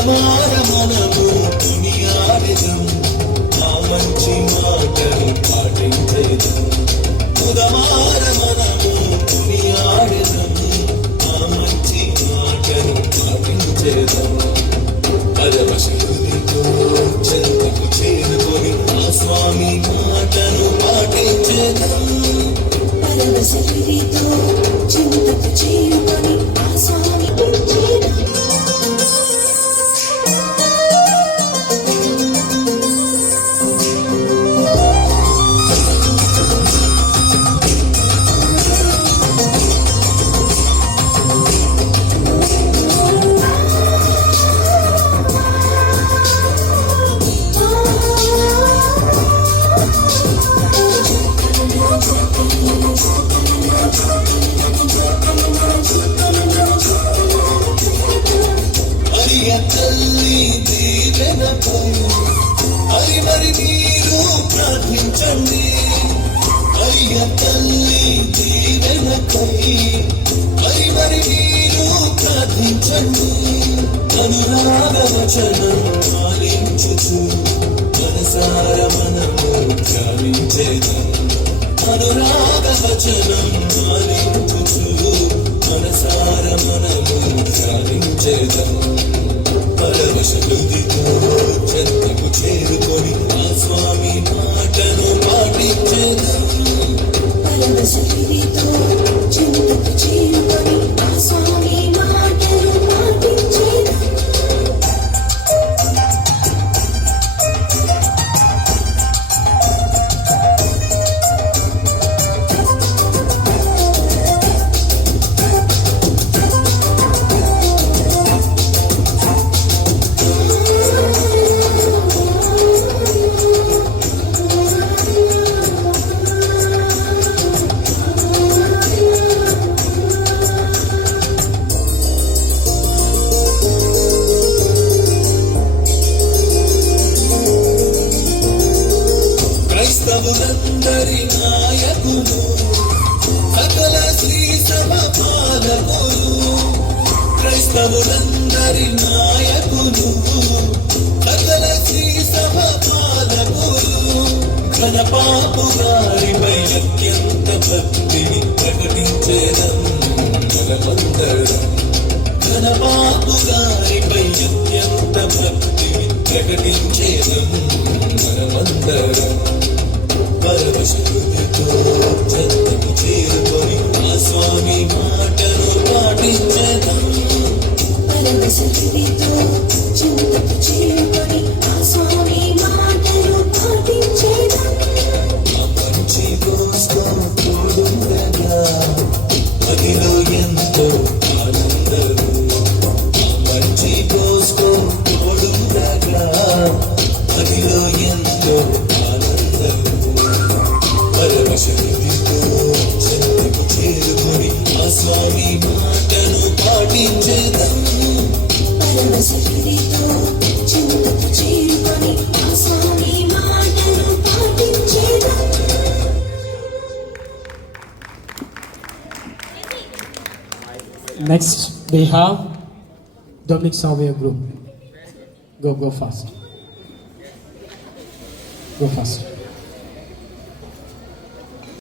ఉదమాన మనము కొనియాడెదం, ఆ మంచి మాటను పాటించెదం. ఉదమాన మనము కొనియాడెదం, ఆ మంచి మాటను పాటించెదం. పరవశునితో చెంతకు చేరుకొని ఆ స్వామి మాటను పాటించెదం. పరవశునితో చెంతకు చేరుకొని ఆ స్వామి మరి మీరు ప్రార్థించండి. అయ్య తల్లి దీవెనకై మరి మీరు ప్రార్థించండి. అనురాగ వచనం పాలించుచు మనసార మనము ధ్యానించేదం. అనురాగ వచనం పాలించుచు మనసార మనము ధ్యానించేదం. పరవశునితో చెంతకు చేరుకొని ఆ స్వామి మాటను పాటించెదం. పరవశునితో చెంతకు చేరుకొని ఆ స్వామి మాటను పాటించెదం. క్రైస్తవులందరి నాయకులు, సకల శ్రీ సభ పాలకులు. క్రైస్తవులందరి నాయకులు, సకల శ్రీ సభ పాలకులు. ఘన పాపు గారిపై అత్యంత భక్తిని ప్రకటించేదం మనమందరం. ఘన పాపు గారిపై అత్యంత భక్తిని ప్రకటించేదం మనమందరం. పరవశునితో చెంతకు చేరుకొని ఆ స్వామి మాటను పాటించెదం. పరవశునితో చెంతకు చేరుకొని ఆ స్వామి మాటను పాటించెదం. ఆ మంచి దోస్తో తోడుండగా మదిలో ఎంతో ఆనందము. ఆ మంచి దోస్తో తోడుండగా మదిలో ఎంతో పరవశునితో చెంతకు చేరుకొని ఆ స్వామి మాటను పాటించెదం. పరవశునితో చెంతకు చేరుకొని ఆ స్వామి మాటను పాటించెదం. Next, we have Dominic Savio group. Go fast. Go fast.